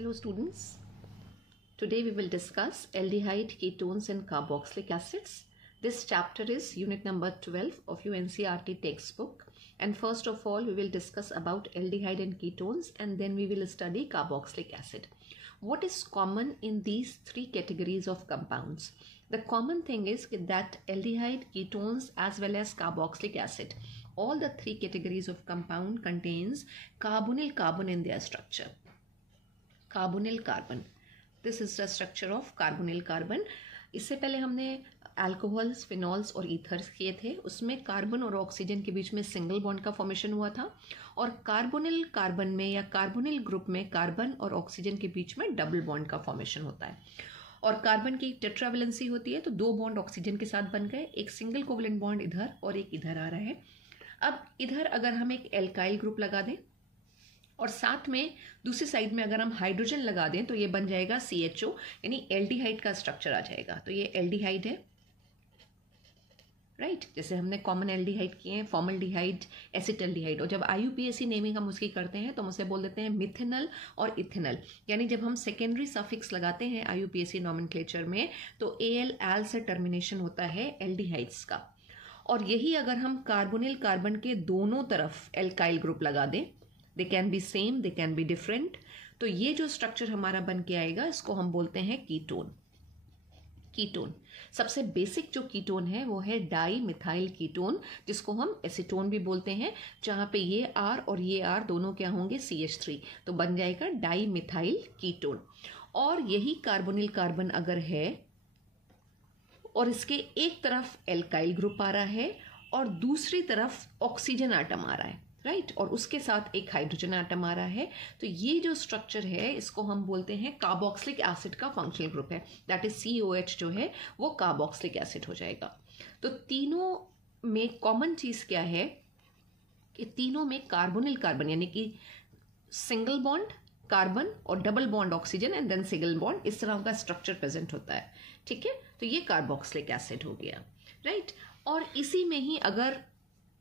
Hello students, today we will discuss aldehyde, ketones and carboxylic acids. This chapter is unit number 12 of your NCERT textbook, and first of all we will discuss about aldehyde and ketones, and then we will study carboxylic acid. What is common in these three categories of compounds? The common thing is that aldehyde, ketones as well as carboxylic acid, all the three categories of compound contains carbonyl carbon in their structure. Carbonyl carbon, this is the structure of carbonyl carbon. इससे पहले हमने alcohols, phenols और ethers किए थे. उसमें carbon और oxygen के बीच में सिंगल बॉन्ड का फॉर्मेशन हुआ था, और कार्बोनिल कार्बन में या कार्बोनिल ग्रुप में कार्बन और ऑक्सीजन के बीच में डबल बॉन्ड का फॉर्मेशन होता है. और कार्बन की टेट्रावेलेंसी होती है, तो दो बॉन्ड ऑक्सीजन के साथ बन गए, एक सिंगल कोवेलेंट बॉन्ड इधर और एक इधर आ रहा है. अब इधर अगर हम एक एल्काइल ग्रुप लगा दें और साथ में दूसरी साइड में अगर हम हाइड्रोजन लगा दें तो ये बन जाएगा CHO, यानी एल्डिहाइड का स्ट्रक्चर आ जाएगा. तो ये एल्डिहाइड है, राइट. जैसे हमने कॉमन एल्डिहाइड किए हैं, फॉर्मल्डिहाइड, एसिटल्डिहाइड. और जब IUPAC नेमिंग हम उसकी करते हैं तो हम उसे बोल देते हैं मिथेनल और इथेनल. यानी जब हम सेकेंडरी सफिक्स लगाते हैं IUPAC नॉमेनक्लेचर में तो AL से टर्मिनेशन होता है एल्डिहाइड्स का. और यही अगर हम कार्बोनिल कार्बन के दोनों तरफ एल्काइल ग्रुप लगा दें, they can be same, they can be different, तो ये जो स्ट्रक्चर हमारा बन के आएगा इसको हम बोलते हैं कीटोन. कीटोन सबसे बेसिक जो कीटोन है वो है डाई मिथाइल कीटोन, जिसको हम एसीटोन भी बोलते हैं, जहां पे ये R और ये R दोनों क्या होंगे CH3, तो बन जाएगा डाई मिथाइल कीटोन. और यही कार्बोनिल कार्बन अगर है और इसके एक तरफ एल्काइल ग्रुप आ रहा है और दूसरी तरफ ऑक्सीजन आटम आ रहा है, राइट, और उसके साथ एक हाइड्रोजन आटम आ रहा है, तो ये जो स्ट्रक्चर है इसको हम बोलते हैं कार्बोक्सिलिक एसिड का फंक्शनल ग्रुप है. दैट इज COH जो है वो कार्बोक्सिलिक एसिड हो जाएगा. तो तीनों में कॉमन चीज क्या है कि तीनों में कार्बोनिल कार्बन यानी कि सिंगल बॉन्ड कार्बन और double bond oxygen and then single bond, इस तरह का स्ट्रक्चर प्रेजेंट होता है. ठीक है, तो ये कार्बोक्सिलिक एसिड हो गया, राइट. और इसी में ही अगर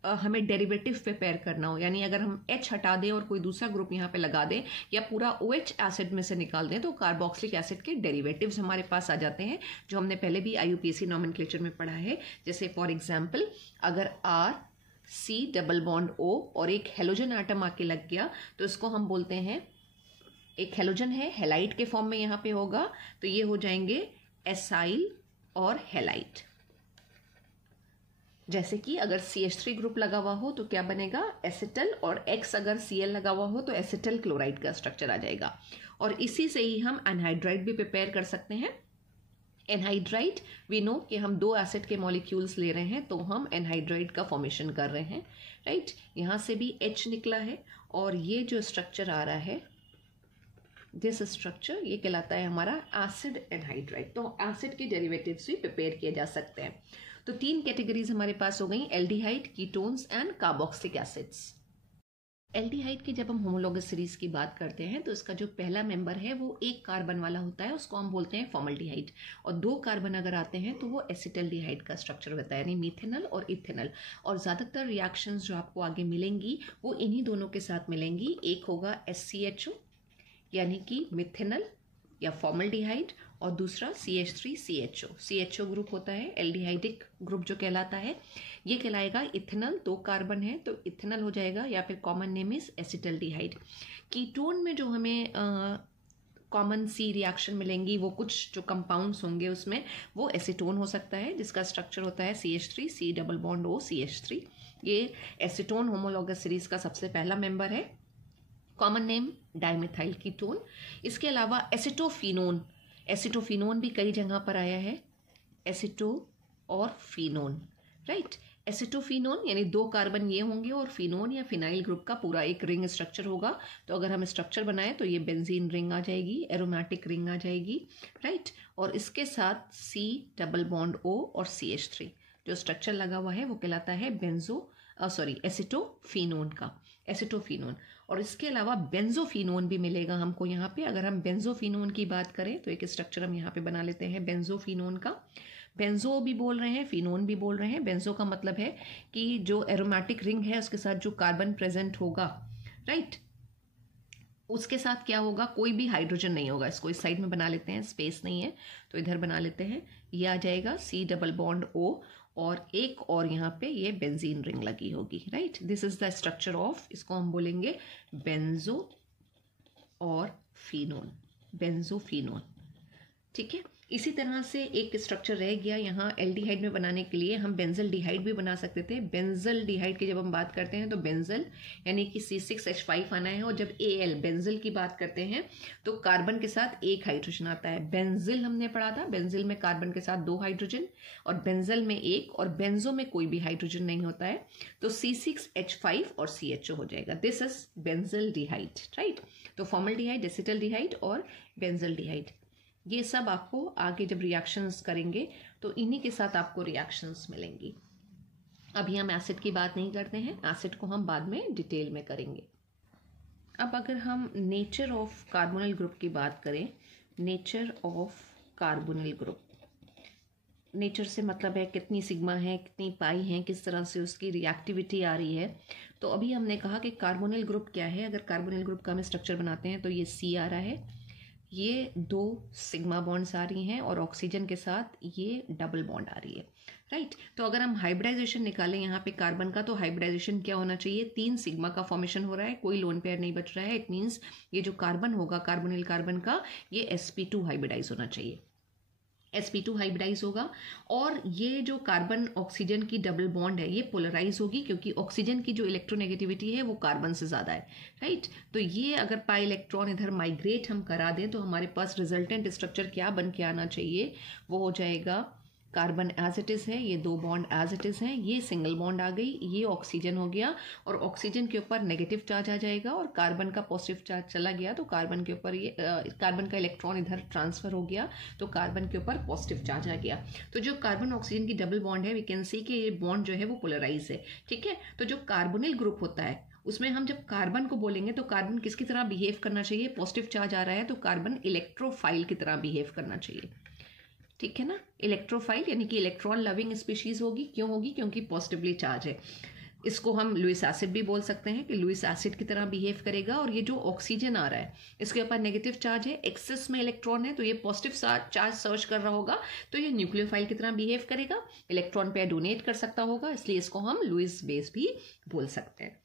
हमें डेरिवेटिव प्रिपेयर करना हो, यानी अगर हम H हटा दें और कोई दूसरा ग्रुप यहाँ पे लगा दें या पूरा OH एसिड में से निकाल दें, तो कार्बोक्सिलिक एसिड के डेरिवेटिव्स हमारे पास आ जाते हैं, जो हमने पहले भी IUPAC नॉमेनक्लेचर में पढ़ा है. जैसे फॉर एग्जाम्पल अगर R C double bond O और एक हेलोजन आटम आके लग गया तो इसको हम बोलते हैं, एक हेलोजन है हेलाइट के फॉर्म में यहाँ पे होगा, तो ये हो जाएंगे एसाइल और हेलाइट. जैसे कि अगर CH3 ग्रुप लगा हुआ हो तो क्या बनेगा एसिटल, और X अगर Cl लगा हुआ हो तो एसिटल क्लोराइड का स्ट्रक्चर आ जाएगा. और इसी से ही हम एनहाइड्राइड भी प्रिपेयर कर सकते हैं. एनहाइड्राइड वी नो कि हम दो एसिड के मॉलिक्यूल्स ले रहे हैं तो हम एनहाइड्राइड का फॉर्मेशन कर रहे हैं, राइट. यहाँ से भी H निकला है और ये जो स्ट्रक्चर आ रहा है, दिस स्ट्रक्चर, ये कहलाता है हमारा एसिड एनहाइड्राइड. तो एसिड के डेरिवेटिव्स भी प्रिपेयर किए जा सकते हैं. तो तीन कैटेगरीज हमारे पास हो गई, aldehyde, ketones and carboxylic acids. Aldehyde की जब हम होमोलॉगस सीरीज की बात करते हैं तो इसका जो पहला मेंबर है वो एक कार्बन वाला होता है, उसको हम बोलते हैं फॉर्मल्डिहाइड. और दो कार्बन अगर आते हैं तो वो एसिटल्डिहाइड का स्ट्रक्चर होता है, यानी मीथेनल और इथेनल. और ज्यादातर रिएक्शंस जो आपको आगे मिलेंगी वो इन्हीं दोनों के साथ मिलेंगी. एक होगा SCHO यानी कि मिथेनल या फॉर्मल्डिहाइड, और दूसरा CH3CHO. CHO ग्रुप होता है एल्डिहाइडिक ग्रुप जो कहलाता है, ये कहलाएगा इथेनल. दो कार्बन है तो इथेनल हो जाएगा, या फिर common name is acetaldehyde. Ketone में जो हमें कॉमन सी रिएक्शन मिलेंगी, वो कुछ जो कंपाउंड्स होंगे उसमें वो एसीटोन हो सकता है, जिसका स्ट्रक्चर होता है CH3 C double bond O CH3. ये एसीटोन होमोलॉगस सीरीज का सबसे पहला मेंबर है. Common name dimethyl ketone. इसके अलावा एसिटोफिनोन, एसिटोफिनोन भी कई जगह पर आया है, एसिटो और फिनोन, राइट. एसिटोफिनोन यानी दो कार्बन ये होंगे और फिनोन या फिनाइल ग्रुप का पूरा एक रिंग स्ट्रक्चर होगा. तो अगर हम स्ट्रक्चर बनाए तो ये बेंजीन रिंग आ जाएगी, एरोमेटिक रिंग आ जाएगी, राइट. और इसके साथ C डबल बॉन्ड O और CH3 जो स्ट्रक्चर लगा हुआ है वो कहलाता है एसिटोफिनोन का, एसिटोफिनोन. और इसके अलावा बेंजोफिनोन भी मिलेगा हमको यहाँ पे. अगर हम बेंजोफिनोन की बात करें तो एक स्ट्रक्चर हम यहाँ पे बना लेते हैं बेंजोफिनोन का. बेंजो भी बोल रहे हैं, फिनोन भी बोल रहे हैं. बेंजो का मतलब है कि जो एरोमेटिक रिंग है उसके साथ जो कार्बन प्रेजेंट होगा, राइट, उसके साथ क्या होगा, कोई भी हाइड्रोजन नहीं होगा। इसको इस साइड में बना लेते हैं, स्पेस नहीं है तो इधर बना लेते हैं। ये आ जाएगा C डबल बॉन्ड O और एक और यहाँ पे ये बेंजीन रिंग लगी होगी, right. This is the structure of, इसको हम बोलेंगे बेंजो और फिनोल, बेंजोफिनोल, ठीक है। इसी तरह से एक स्ट्रक्चर रह गया यहाँ एल्डिहाइड में बनाने के लिए, हम बेंजल डिहाइड भी बना सकते थे। बेंजल डिहाइड की जब हम बात करते हैं तो बेंजल यानी कि C6H5 आना है, और जब Al बेंजल की बात करते हैं तो कार्बन के साथ एक हाइड्रोजन आता है। बेंजिल हमने पढ़ा था, बेंजिल में कार्बन के साथ 2 हाइड्रोजन और बेंजल में 1, और बेंजो में कोई भी हाइड्रोजन नहीं होता है, तो C6H5 और CHO हो जाएगा। This is benzaldehyde, right. तो फॉर्मल्डिहाइड, एसिटल्डिहाइड और बेंजल डिहाइड, ये सब आपको आगे जब रिएक्शंस करेंगे तो इन्हीं के साथ आपको रिएक्शंस मिलेंगी। अभी हम एसिड की बात नहीं करते हैं, एसिड को हम बाद में डिटेल में करेंगे। अब अगर हम नेचर ऑफ कार्बोनिल ग्रुप की बात करें, nature of carbonyl group, nature से मतलब है कितनी सिग्मा है, कितनी पाई है, किस तरह से उसकी रिएक्टिविटी आ रही है। तो अभी हमने कहा कि कार्बोनिल ग्रुप क्या है। अगर कार्बोनिल ग्रुप का हम स्ट्रक्चर बनाते हैं तो ये C आ रहा है, ये 2 सिग्मा बॉन्ड्स आ रही हैं और ऑक्सीजन के साथ ये डबल बॉन्ड आ रही है, राइट। तो अगर हम हाइब्रिडाइजेशन निकालें यहाँ पे कार्बन का, तो हाइब्रिडाइजेशन क्या होना चाहिए, 3 सिग्मा का फॉर्मेशन हो रहा है, कोई लोन पेयर नहीं बच रहा है। इट मीन्स ये जो कार्बन होगा कार्बोनिल कार्बन का, ये sp2 हाइब्रिडाइज होना चाहिए, sp2 हाइब्रिडाइज होगा। और ये जो कार्बन ऑक्सीजन की डबल बॉन्ड है ये पोलराइज होगी, क्योंकि ऑक्सीजन की जो इलेक्ट्रोनेगेटिविटी है वो कार्बन से ज़्यादा है, राइट। तो ये अगर पाई इलेक्ट्रॉन इधर माइग्रेट हम करा दें तो हमारे पास रिजल्टेंट स्ट्रक्चर क्या बन के आना चाहिए, वो हो जाएगा कार्बन एज इट इज़ है, ये 2 बॉन्ड एज इट इज़ हैं, ये सिंगल बॉन्ड आ गई, ये ऑक्सीजन हो गया, और ऑक्सीजन के ऊपर नेगेटिव चार्ज आ जाएगा और कार्बन का पॉजिटिव चार्ज चला गया, तो कार्बन के ऊपर ये कार्बन का इलेक्ट्रॉन इधर ट्रांसफर हो गया, तो कार्बन के ऊपर पॉजिटिव चार्ज आ गया। तो जो कार्बन ऑक्सीजन की डबल बॉन्ड है, वी कैन सी कि ये बॉन्ड जो है वो पोलराइज है, ठीक है। तो जो कार्बोनिल ग्रुप होता है उसमें हम जब कार्बन को बोलेंगे तो कार्बन किसकी तरह बिहेव करना चाहिए, पॉजिटिव चार्ज आ रहा है तो कार्बन इलेक्ट्रोफाइल की तरह बिहेव करना चाहिए, ठीक है ना। इलेक्ट्रोफाइल यानी कि इलेक्ट्रॉन लविंग स्पीशीज होगी, क्यों होगी, क्योंकि पॉजिटिवली चार्ज है। इसको हम लुइस एसिड भी बोल सकते हैं कि लुइस एसिड की तरह बिहेव करेगा। और ये जो ऑक्सीजन आ रहा है इसके ऊपर नेगेटिव चार्ज है, एक्सेस में इलेक्ट्रॉन है, तो ये पॉजिटिव चार्ज सर्च कर रहा होगा, तो ये न्यूक्लियोफाइल की तरह बिहेव करेगा, इलेक्ट्रॉन पे डोनेट कर सकता होगा, इसलिए इसको हम लुइस बेस भी बोल सकते हैं।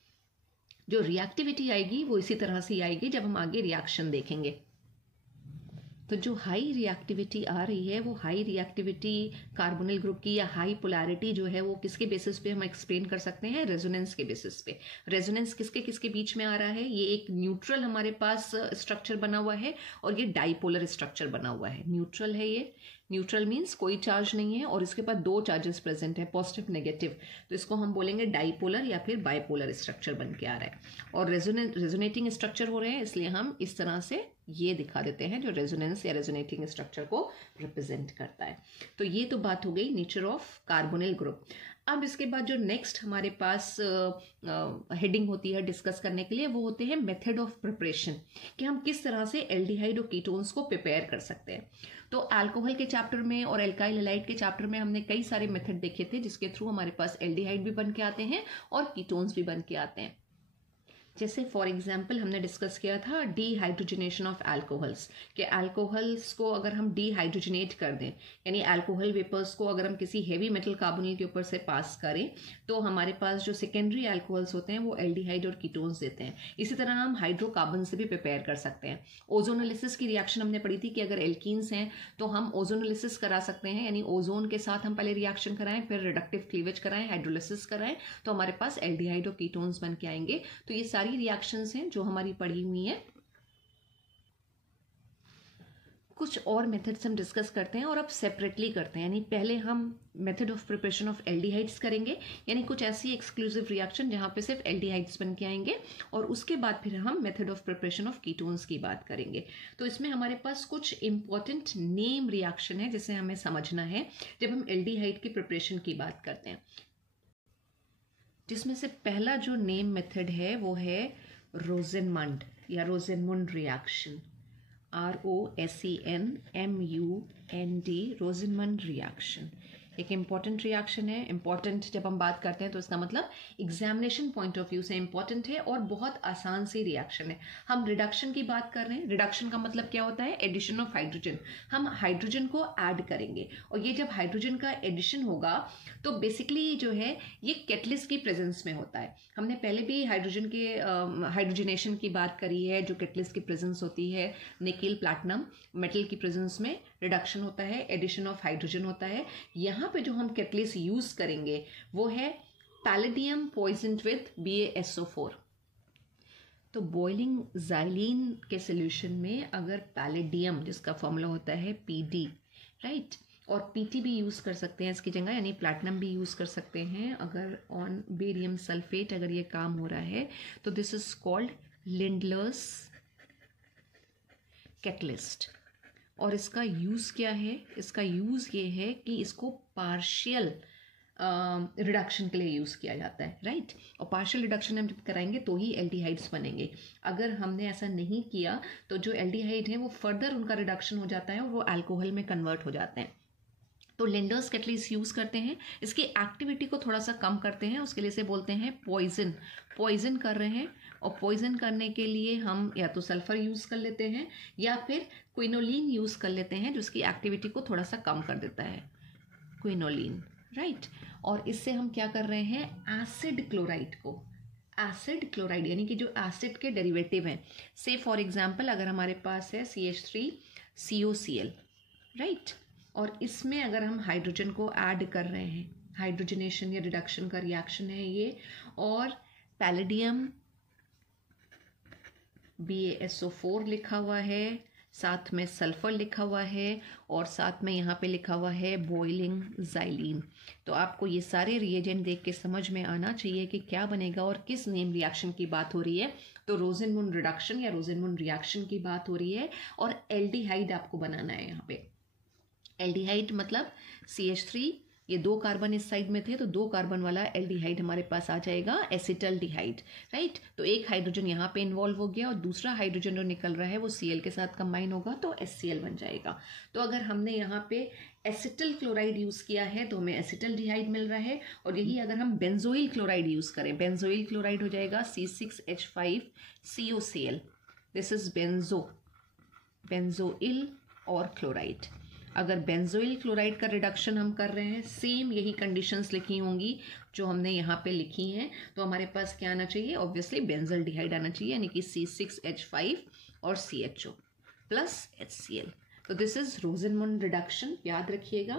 जो रिएक्टिविटी आएगी वो इसी तरह से आएगी जब हम आगे रिएक्शन देखेंगे। तो जो हाई रिएक्टिविटी आ रही है वो हाई रिएक्टिविटी कार्बोनिल ग्रुप की या हाई पोलैरिटी जो है वो किसके बेसिस पे हम एक्सप्लेन कर सकते हैं, रेजोनेंस के बेसिस पे। रेजोनेंस किसके किसके बीच में आ रहा है, ये एक न्यूट्रल हमारे पास स्ट्रक्चर बना हुआ है और ये डाइपोलर स्ट्रक्चर बना हुआ है। न्यूट्रल है ये, न्यूट्रल मीन्स कोई चार्ज नहीं है और इसके पास 2 चार्जेस प्रेजेंट है, पॉजिटिव नेगेटिव, तो इसको हम बोलेंगे डाइपोलर या फिर बाइपोलर स्ट्रक्चर बन के आ रहा है। और रेजोनेटिंग स्ट्रक्चर हो रहे हैं, इसलिए हम इस तरह से ये दिखा देते हैं जो रेजोनेंस या रेजोनेटिंग स्ट्रक्चर को रिप्रेजेंट करता है। तो ये तो बात हो गई नेचर ऑफ कार्बोनिल ग्रुप। अब इसके बाद जो नेक्स्ट हमारे पास हेडिंग होती है डिस्कस करने के लिए वो होते हैं मेथड ऑफ प्रिपरेशन, कि हम किस तरह से एल्डिहाइड और कीटोन्स को प्रिपेयर कर सकते हैं। तो अल्कोहल के चैप्टर में और एल्काइल हैलाइड के चैप्टर में हमने कई सारे मेथड देखे थे जिसके थ्रू हमारे पास एल्डिहाइड भी बन के आते हैं और कीटोन्स भी बन के आते हैं। जैसे फॉर एग्जाम्पल हमने डिस्कस किया था डीहाइड्रोजनेशन ऑफ अल्कोहल्स, कि अल्कोहल्स को अगर हम डीहाइड्रोजनेट कर दें, यानी अल्कोहल वेपर्स को अगर हम किसी हेवी मेटल कार्बोनिल के ऊपर से पास करें तो हमारे पास जो सेकेंडरी अल्कोहल्स होते हैं वो एल्डिहाइड और कीटोन्स देते हैं। इसी तरह हम हाइड्रोकार्बन से भी प्रिपेयर कर सकते हैं। ओजोनोलिसिस की रिएक्शन हमने पढ़ी थी कि अगर एल्कीन्स हैं तो हम ओजोनोलिसिस करा सकते हैं, यानी ओजोन के साथ हम पहले रिएक्शन कराएं, फिर रिडक्टिव क्लीवेज कराएं, हाइड्रोलिसिस कराएं, तो हमारे पास एल्डिहाइड और कीटोन्स बन के आएंगे। तो ये सारी रिएक्शंस हैं जो हमारी पढ़ी हुई हैं। कुछ और मेथड्स हम डिस्कस करते हैं और अब सेपरेटली करते हैं, यानी पहले हम method of preparation of aldehydes करेंगे, यानी कुछ ऐसी एक्सक्लूसिव रिएक्शन जहां पे सिर्फ एल्डिहाइड्स बन के आएंगे, और उसके बाद फिर हम method of preparation of ketones की बात करेंगे। तो इसमें हमारे पास कुछ इंपॉर्टेंट नेम रिएक्शन है जिसे हमें समझना है जब हम एल्डिहाइड की प्रिपरेशन की बात करते हैं, जिसमें से पहला जो नेम मेथड है वो है रोजेनमंड या रोजेनमुंड रिएक्शन, ROSENMUND, रोजेनमंड रिएक्शन। एक इम्पॉर्टेंट रिएक्शन है। इम्पॉर्टेंट जब हम बात करते हैं तो इसका मतलब एग्जामिनेशन पॉइंट ऑफ व्यू से इम्पॉर्टेंट है और बहुत आसान सी रिएक्शन है। हम रिडक्शन की बात कर रहे हैं। रिडक्शन का मतलब क्या होता है? Addition of hydrogen. हम हाइड्रोजन को ऐड करेंगे और ये जब हाइड्रोजन का एडिशन होगा तो बेसिकली जो है ये कैटलिस्ट की प्रेजेंस में होता है। हमने पहले भी हाइड्रोजन के हाइड्रोजनेशन की बात करी है, जो कैटलिस्ट की प्रेजेंस होती है। निकेल प्लैटिनम मेटल की प्रेजेंस में रिडक्शन होता है, एडिशन ऑफ हाइड्रोजन होता है। यहाँ पे जो हम कैटलिस्ट यूज करेंगे वो है पैलेडियम पॉइजन्ड विद BaSO4। तो बॉइलिंग ज़ाइलीन के सॉल्यूशन में अगर पैलेडियम, जिसका फॉर्मूला होता है PD, राइट, और PT भी यूज़ कर सकते हैं इसकी जगह, यानी प्लैटिनम भी यूज़ कर सकते हैं अगर ऑन बेरियम सल्फेट अगर ये काम हो रहा है, तो this is called Lindlar's catalyst. और इसका यूज़ क्या है? इसका यूज़ ये है कि इसको पार्शियल रिडक्शन के लिए यूज़ किया जाता है, राइट। और पार्शियल रिडक्शन हम जब कराएंगे तो ही एल्डिहाइड्स बनेंगे। अगर हमने ऐसा नहीं किया तो जो एल्डिहाइड है वो फर्दर उनका रिडक्शन हो जाता है और वो अल्कोहल में कन्वर्ट हो जाते हैं। तो लिंडर्स कैटलिस्ट यूज़ करते हैं, इसकी एक्टिविटी को थोड़ा सा कम करते हैं, उसके लिए से बोलते हैं पॉइजन कर रहे हैं। और पॉइजन करने के लिए हम या तो सल्फर यूज़ कर लेते हैं या फिर क्विनोलिन यूज़ कर लेते हैं, जिसकी एक्टिविटी को थोड़ा सा कम कर देता है, क्विनोलिन, राइट। और इससे हम क्या कर रहे हैं? एसिड क्लोराइड को, एसिड क्लोराइड यानी कि जो एसिड के डेरिवेटिव हैं, से फॉर एग्जांपल अगर हमारे पास है CH3COCl, राइट, और इसमें अगर हम हाइड्रोजन को ऐड कर रहे हैं, हाइड्रोजनेशन या रिडक्शन का रिएक्शन है ये, और पैलेडियम BaSO4 लिखा हुआ है, साथ में सल्फर लिखा हुआ है और साथ में यहाँ पे लिखा हुआ है बॉइलिंग ज़ाइलीन। तो आपको ये सारे रिएजेंट देख के समझ में आना चाहिए कि क्या बनेगा और किस नेम रिएक्शन की बात हो रही है। तो रोजेनमुंड रिडक्शन या रोजेनमुंड रिएक्शन की बात हो रही है और एल्डिहाइड आपको बनाना है। यहाँ पे एल्डिहाइड मतलब CH3, ये 2 कार्बन इस साइड में थे तो 2 कार्बन वाला एल्डिहाइड हमारे पास आ जाएगा, एसिटल्डिहाइड, राइट। तो एक हाइड्रोजन यहाँ पे इन्वॉल्व हो गया और दूसरा हाइड्रोजन जो निकल रहा है वो Cl के साथ कंबाइन होगा तो HCl बन जाएगा। तो अगर हमने यहाँ पे एसिटल क्लोराइड यूज़ किया है तो हमें एसिटल्डिहाइड मिल रहा है। और यही अगर हम बेंजोइल क्लोराइड यूज़ करें, बेंजोइल क्लोराइड हो जाएगा C6H5COCl, दिस इज बेंजोइल और क्लोराइड। अगर बेंजोइल क्लोराइड का रिडक्शन हम कर रहे हैं, सेम यही कंडीशंस लिखी होंगी जो हमने यहाँ पे लिखी हैं, तो हमारे पास क्या आना चाहिए? ऑब्वियसली बेंजल्डिहाइड आना चाहिए, यानी कि C6H5 और CHO प्लस HCl। तो दिस इज रोजेनमुंड रिडक्शन, याद रखिएगा।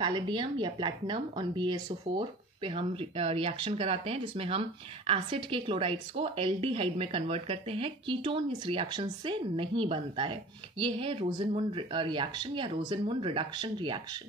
पैलेडियम या प्लैटिनम ऑन BaSO4 पे हम रिएक्शन कराते हैं जिसमें हम एसिड के क्लोराइड्स को एल्डिहाइड में कन्वर्ट करते हैं। कीटोन इस रिएक्शन से नहीं बनता है। ये है रोजेनमुंड रिएक्शन या रोजेनमुंड रिडक्शन रिएक्शन।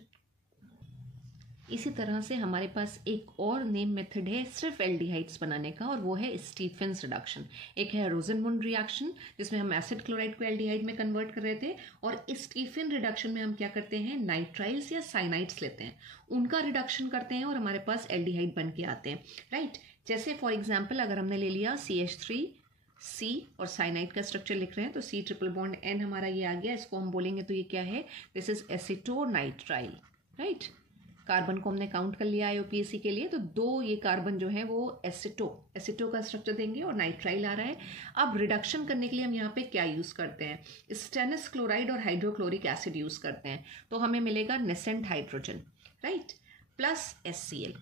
इसी तरह से हमारे पास एक और नेम मेथड है सिर्फ एल्डिहाइड्स बनाने का, और वो है स्टीफेंस रिडक्शन। एक है रोजेनमुंड रिएक्शन जिसमें हम एसिड क्लोराइड को एल्डिहाइड में कन्वर्ट कर रहे थे, और स्टीफेन रिडक्शन में हम क्या करते हैं? नाइट्राइल्स या साइनाइड्स लेते हैं, उनका रिडक्शन करते हैं और हमारे पास एल्डिहाइड बन के आते हैं, राइट। जैसे फॉर एग्जाम्पल अगर हमने ले लिया CH3C और साइनाइड का स्ट्रक्चर लिख रहे हैं तो C ट्रिपल बॉन्ड N हमारा ये आ गया, इसको हम बोलेंगे तो ये क्या है? This is acetonitrile, right. Carbon को हमने काउंट कर लिया IUPAC के लिए, तो 2 ये कार्बन जो है वो एसिटो का स्ट्रक्चर देंगे और नाइट्राइल आ रहा है। अब रिडक्शन करने के लिए हम यहाँ पे क्या यूज़ करते हैं? स्टेनस क्लोराइड और हाइड्रोक्लोरिक एसिड यूज़ करते हैं, तो हमें मिलेगा nascent hydrogen, right, plus HCl।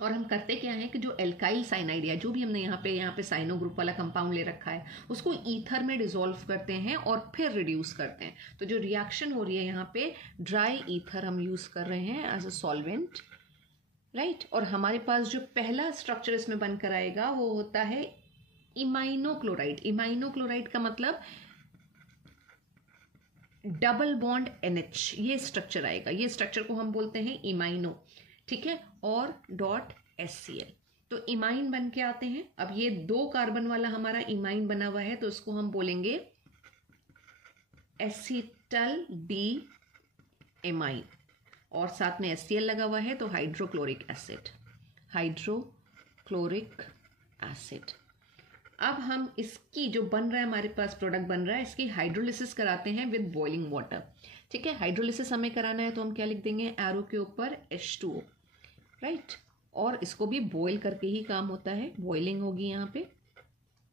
और हम करते क्या है कि जो एल्काइल साइनाइड या जो भी हमने यहाँ पे साइनो ग्रुप वाला कंपाउंड ले रखा है उसको ईथर में डिसॉल्व करते हैं और फिर रिड्यूस करते हैं। तो जो रिएक्शन हो रही है यहाँ पे ड्राई ईथर हम यूज कर रहे हैं एज अ सॉल्वेंट, राइट। और हमारे पास जो पहला स्ट्रक्चर इसमें बनकर आएगा वो होता है इमाइनोक्लोराइड। इमाइनोक्लोराइड का मतलब डबल बॉन्ड NH, ये स्ट्रक्चर आएगा। ये स्ट्रक्चर को हम बोलते हैं इमाइनो, ठीक है, और डॉट HCl। तो इमाइन बन के आते हैं। अब ये 2 कार्बन वाला हमारा इमाइन बना हुआ है तो इसको हम बोलेंगे एसिटल डी इमाइन, और साथ में HCl लगा हुआ है तो हाइड्रोक्लोरिक एसिड, हाइड्रोक्लोरिक एसिड। अब हम इसकी जो बन रहा है, हमारे पास प्रोडक्ट बन रहा है, इसकी हाइड्रोलिसिस कराते हैं विद बॉइलिंग वाटर। ठीक है, हाइड्रोलिसिस हमें कराना है तो हम क्या लिख देंगे, एरो के ऊपर H2O, राइट। और इसको भी बॉयल करके ही काम होता है, बॉइलिंग होगी यहाँ पे,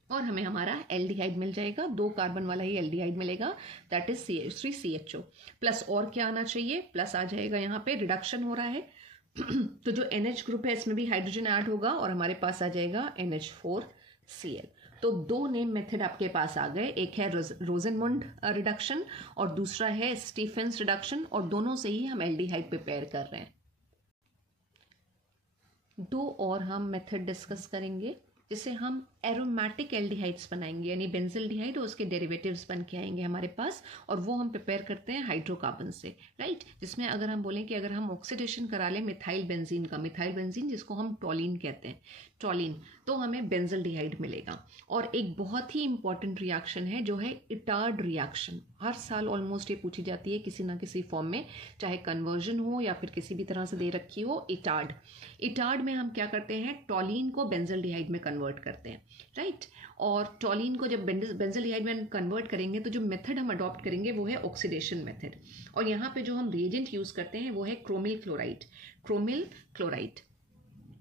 और हमें हमारा एल्डिहाइड मिल जाएगा, 2 कार्बन वाला ही एल्डिहाइड मिलेगा, दैट इज CH3CHO प्लस। और क्या आना चाहिए, प्लस आ जाएगा, यहाँ पे रिडक्शन हो रहा है तो जो NH ग्रुप है इसमें भी हाइड्रोजन ऐड होगा और हमारे पास आ जाएगा NH4Cl। तो 2 नेम मेथड आपके पास आ गए, एक है रोजेनमुंड रिडक्शन और दूसरा है स्टीफेंस रिडक्शन, और दोनों से ही हम एल्डिहाइड प्रिपेयर कर रहे हैं। 2 और हम मेथड डिस्कस करेंगे जिससे हम एरोमेटिक एल्डिहाइड्स बनाएंगे, यानी बेंजल्डिहाइड और उसके डेरिवेटिव्स बन के आएंगे हमारे पास, और वो हम प्रिपेयर करते हैं हाइड्रोकार्बन से, राइट। जिसमें अगर हम बोलें कि अगर हम ऑक्सीडेशन करा लें मिथाइल बेंजीन का, मिथाइल बेंजीन जिसको हम टॉलिन कहते हैं, टॉलिन, तो हमें बेंजल्डिहाइड मिलेगा। और एक बहुत ही इंपॉर्टेंट रिएक्शन है जो है इटार्ड रिएक्शन, हर साल ऑलमोस्ट ये पूछी जाती है किसी ना किसी फॉर्म में, चाहे कन्वर्जन हो या फिर किसी भी तरह से दे रखी हो। इटार्ड, इटार्ड में हम क्या करते हैं, टॉलिन को बेंजल्डिहाइड में कन्वर्ट करते हैं, राइट। और टॉलिन को जब बेंजल्डिहाइड में कन्वर्ट करेंगे तो जो मेथड हम अडॉप्ट करेंगे वो है ऑक्सीडेशन मेथड। और यहाँ पे जो हम रिएजेंट यूज करते हैं वो है क्रोमिल क्लोराइड, क्रोमिल क्लोराइड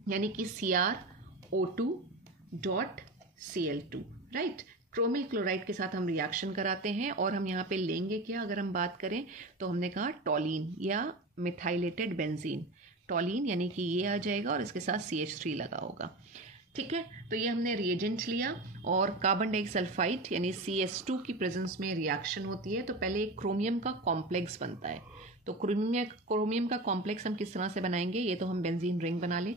यानी कि CrO2.Cl2, राइट। क्रोमिल क्लोराइड के साथ हम रिएक्शन कराते हैं और हम यहाँ पे लेंगे क्या, अगर हम बात करें तो हमने कहा टॉलिन या मिथाइलेटेड बेंजीन, टॉलिन यानी कि ये आ जाएगा और इसके साथ CH3 लगा होगा, ठीक है। तो ये हमने रिएजेंट लिया और कार्बन डाइसल्फाइड यानी CS2 की प्रेजेंस में रिएक्शन होती है, तो पहले एक क्रोमियम का कॉम्प्लेक्स बनता है। तो क्रोमियम का कॉम्प्लेक्स हम किस तरह से बनाएंगे, ये तो हम बेंजीन रिंग बना ले,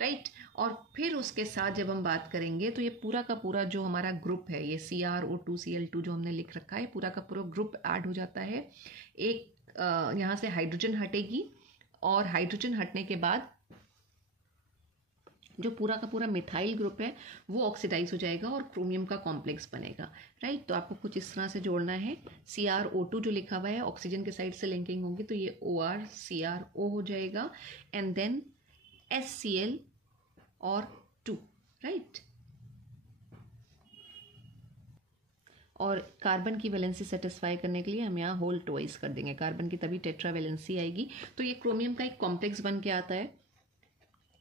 राइट। और फिर उसके साथ जब हम बात करेंगे तो ये पूरा का पूरा जो हमारा ग्रुप है, ये CrO2Cl2 जो हमने लिख रखा है, पूरा का पूरा ग्रुप ऐड हो जाता है। एक यहाँ से हाइड्रोजन हटेगी और हाइड्रोजन हटने के बाद जो पूरा का पूरा मिथाइल ग्रुप है वो ऑक्सीडाइज हो जाएगा और क्रोमियम का कॉम्प्लेक्स बनेगा, राइट। तो आपको कुछ इस तरह से जोड़ना है, CrO2 जो लिखा हुआ है ऑक्सीजन के साइड से लिंकिंग होगी तो ये OR-CrO हो जाएगा, एंड देन HCl और 2, राइट। और कार्बन की वैलेंसी सेटिस्फाई करने के लिए हम यहाँ होल ट्वाइस कर देंगे, कार्बन की तभी टेट्रा वैलेंसी आएगी। तो ये क्रोमियम का एक कॉम्प्लेक्स बन के आता है,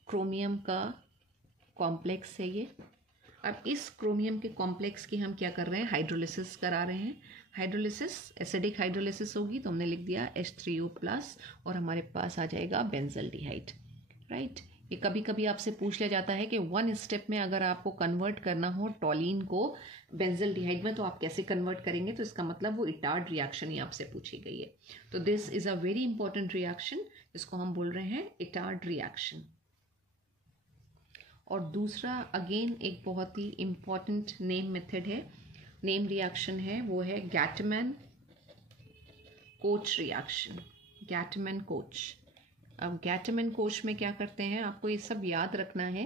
क्रोमियम का कॉम्प्लेक्स है ये। अब इस क्रोमियम के कॉम्प्लेक्स की हम क्या कर रहे हैं, हाइड्रोलिसिस करा रहे हैं। हाइड्रोलिसिस एसिडिक हाइड्रोलिसिस होगी तो हमने लिख दिया H3O+ और हमारे पास आ जाएगा बेंजल्डिहाइड, राइट। ये कभी कभी आपसे पूछ लिया जाता है कि 1 स्टेप में अगर आपको कन्वर्ट करना हो टॉलिन को बेंजल्डिहाइड में तो आप कैसे कन्वर्ट करेंगे, तो इसका मतलब वो इटार्ड रिएक्शन ही आपसे पूछी गई है। तो this is a very important reaction, जिसको हम बोल रहे हैं इटार्ड रिएक्शन। और दूसरा अगेन एक बहुत ही इंपॉर्टेंट नेम मेथड है, नेम रिएक्शन है, वो है गैटमैन-कोच रिएक्शन, गैटमैन-कोच। अब गैटमैन-कोच में क्या करते हैं, आपको ये सब याद रखना है,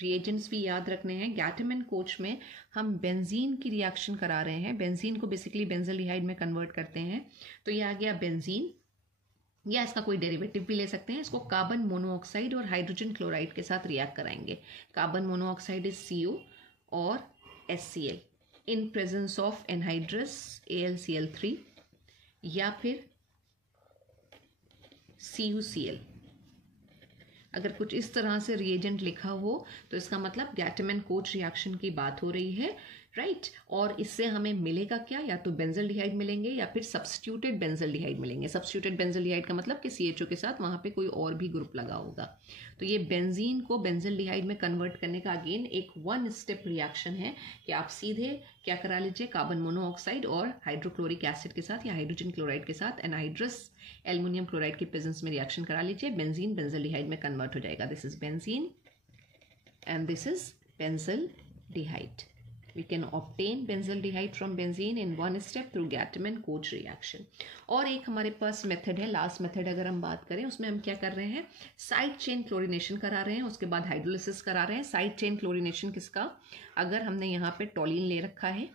रिएजेंट्स भी याद रखने हैं। गैटमैन-कोच में हम बेंजीन की रिएक्शन करा रहे हैं, बेंजीन को बेसिकली बेंजल्डिहाइड में कन्वर्ट करते हैं। तो ये आ गया बेंजीन, या इसका कोई डेरिवेटिव भी ले सकते हैं। इसको कार्बन मोनोऑक्साइड और हाइड्रोजन क्लोराइड के साथ रिएक्ट कराएंगे। कार्बन मोनोऑक्साइड इज CO और HCl in presence of anhydrous AlCl3 या फिर CuCl। अगर कुछ इस तरह से रिएजेंट लिखा हो तो इसका मतलब गैटमैन-कोच रिएक्शन की बात हो रही है, राइट। और इससे हमें मिलेगा क्या, या तो बेंजल्डिहाइड मिलेंगे या फिर सब्स्टिट्यूटेड बेंजल्डिहाइड मिलेंगे। सब्स्टिट्यूटेड बेंजल्डिहाइड का मतलब कि CHO के साथ वहां पे कोई और भी ग्रुप लगा होगा। तो ये बेंजीन को बेंजल्डिहाइड में कन्वर्ट करने का अगेन एक 1 स्टेप रिएक्शन है कि आप सीधे क्या करा लीजिए, कार्बन मोनोऑक्साइड और हाइड्रोक्लोरिक एसिड के साथ या हाइड्रोजन क्लोराइड के साथ एनहाइड्रस एल्युमिनियम क्लोराइड की प्रेजेंस में रिएक्शन करा लीजिए, बेंजीन बेंजल्डिहाइड में कन्वर्ट हो जाएगा। This is benzene and this is benzaldehyde. We can obtain benzaldehyde from benzene in 1 step through Gatman-Koch reaction। और एक हमारे पास मेथड है, लास्ट मेथड अगर हम बात करें, उसमें हम क्या कर रहे हैं, साइड चेन क्लोरीनेशन करा रहे हैं, उसके बाद हाइड्रोलिसिस करा रहे हैं। साइड चेन क्लोरीनेशन किसका, अगर हमने यहाँ पे टॉलिन ले रखा है,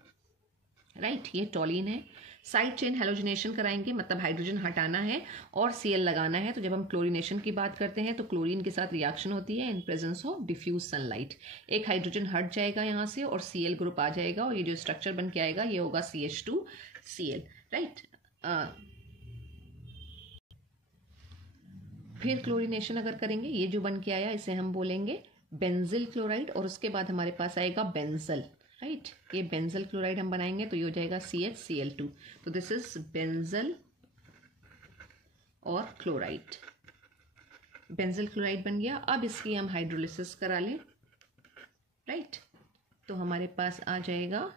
राइट, ये टॉलिन है, साइड चेन हेलोजिनेशन कराएंगे, मतलब हाइड्रोजन हटाना है और Cl लगाना है। तो जब हम क्लोरीनेशन की बात करते हैं तो क्लोरीन के साथ रिएक्शन होती है in presence of diffuse sunlight. एक हाइड्रोजन हट जाएगा यहाँ से और Cl ग्रुप आ जाएगा और ये जो स्ट्रक्चर बन के आएगा ये होगा CH2Cl, राइट। फिर क्लोरीनेशन अगर करेंगे, ये जो बन के आया इसे हम बोलेंगे बेंजिल क्लोराइड, और उसके बाद हमारे पास आएगा बेंजल, राइट। ये बेंजल क्लोराइड हम बनाएंगे तो ये हो जाएगा CHCl2। तो दिस इज बेंजल और क्लोराइड, बेंजल क्लोराइड बन गया। अब इसकी हम हाइड्रोलिसिस करा लें, राइट। तो हमारे पास आ जाएगा,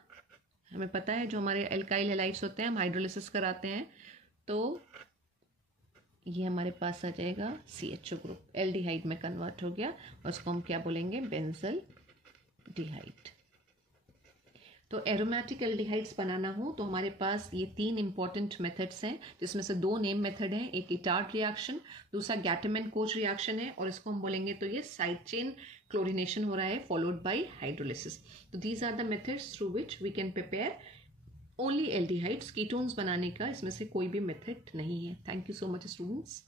हमें पता है जो हमारे एल्काइल हैलाइड्स होते हैं हम हाइड्रोलिसिस कराते हैं तो ये हमारे पास आ जाएगा CHO ग्रुप, एल्डिहाइड में कन्वर्ट हो गया और उसको हम क्या बोलेंगे, बेंजल डिहाइड। तो एरोमेटिक एल्डिहाइड्स बनाना हो तो हमारे पास ये 3 इंपॉर्टेंट मेथड्स हैं, जिसमें से 2 नेम मेथड हैं, एक इटार्ट रिएक्शन, दूसरा गैटमैन कोच रिएक्शन है, और इसको हम बोलेंगे तो ये साइड चेन क्लोरीनेशन हो रहा है फॉलोड बाय हाइड्रोलिसिस। तो these are the methods through which we can prepare only aldehydes. Ketones बनाने का इसमें से कोई भी मेथड नहीं है। Thank you so much students.